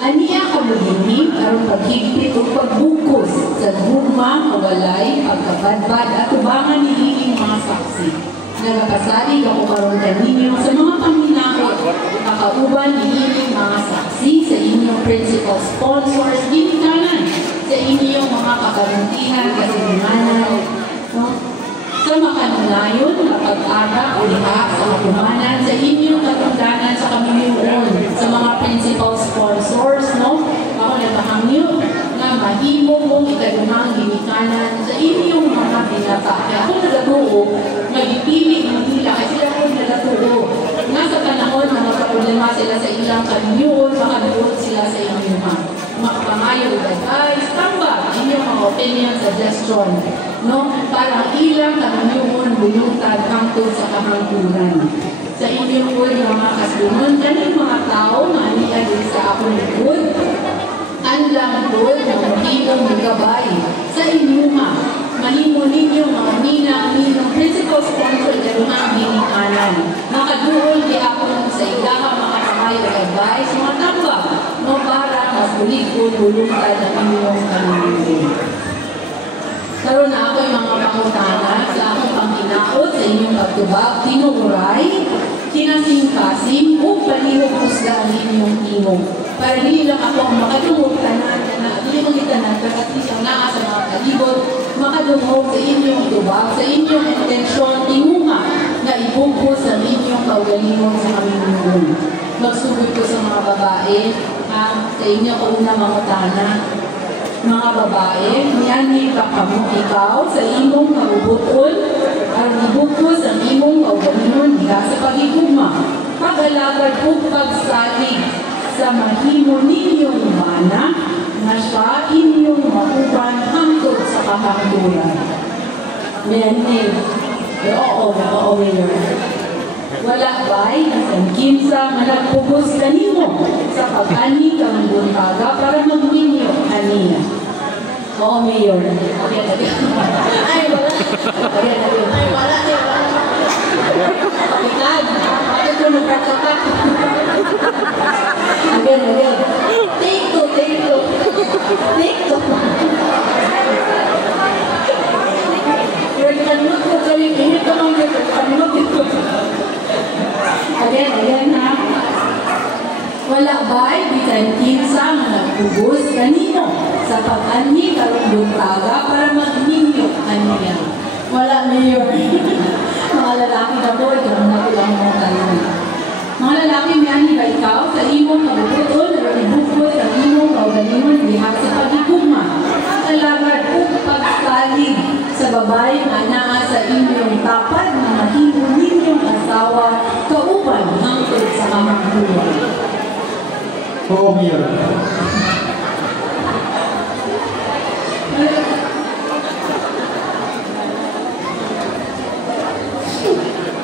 Aniya kamulihin aron paghigpit o pagbukos sa guma, kawalay, pagkabadbad at tubangan niining mga saksi. Nagapasalig ako karon kaninyo sa mga paminako, nakauban niining mga saksi sa inyong principal sponsors, ginikanan sa inyong mga kakaruntihan, kasinunganan, sa makanunayon, kapag-aga o liha sa hukumanan, sa inyong katundanan sa kamilyuon, sa mga principal sponsors, ako nagpahangyo na mahimo mong ikadumang ginikanan sa inyong mga binata. Kaya ako nagatuo, magipili ng nila kasi ako nagatuo. Nga sa panahon na magkaproblema sila sa ilang kamilyuon, makaduot sila sa inyong makapangayo guys, tamba inyong mga opinion, suggestion, para ilang kamilyuon bulutan hangtod sa kahangkunan. Sa inyong mga kaslunan, kaning mga tao na aniya din sa akong likod, anlang doon na mahimong magabay sa inyong mahimo ninyo mga ninang principal sponsor ganunang ginikanan. Makaduol di ako sa ilaha mga kamayo advice, mga tamba, para mas ulit-ulit bulutan ng inyong kamilyuon. Karoon na ako'y mga pangutana sa akong pangkinaot sa inyong pagtubag, tinuuray, kinasing-kasing, o palihog kusga ang inyong timog. Para hindi lang ako ang makadungog tanan, hindi mong itanan, at isang naa sa mga kalibot, makadungog sa inyong tubag, sa inyong intensyon, tingunga na ibubos sa inyong kaugalingon sa kamilyuon. Magsugod ko sa mga babae, sa inyo ko na mangutana. Mga babae, niyanhin ka kamo ikaw sa imong kaubutol, ang ibukos ang imong kaugalingon diha sa pagigugma, pag-alagad o pagsalig sa mahimo ninyong mana na siya inyong makuban hangtod sa kahangduran. Niyanhin, oo, wala ba'y isang kinsa nga nagpugos kanimo sa pag-ani kang buntaga para magminyo aniya. Oo, Mayor. Ay, wala. Ay, wala. Kapitad, bakit mo nagkakatak? Again. Take two. Kanunod ko sa init ko nung kanunod dito. Again ha. Wala ba'y bisan kinsa nga nagpugos kanino sa pag-anhi karong buntaga para magninyo kaniya. Wala, Mayor. Mga lalaki na po, ikaw na ko lang mga tanong. Mga lalaki, may ba ikaw sa imong kabututol o ibukos sa imong kaugalingon diha sa pagigugma, alagad o pagsalig sa babae nga naa sa inyong tapad na mahimo ninyong asawa kauban hangtod sa kamanghuran. Oo, Mayor.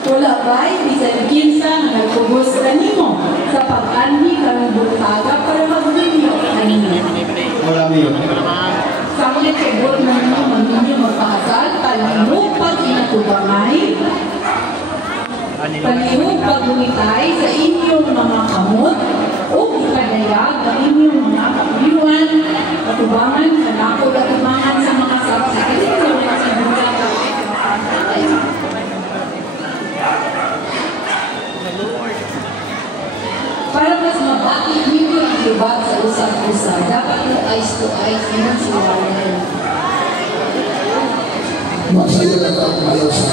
Wala ba'y bisan kinsa nga nagpugos kanimo sa pag-anhi karong buntaga para magninyo kanino? Wala, Mayor. Sa ulit sagot na ninyo magpakasal, palihog pag inatubangay, palihog pag lumitay sa inyong mga kamot, o ikadayag ang inyong mga kapiliwan, katubangan, kanakot at tumangan sa mga saksi. Kasi ito yung nagsibulan ka. Para mas mabati ninyo ang libat sa usap-usap, dapat yung eyes to eyes, yun ang silawan. Magsaya lang ang ayaw sa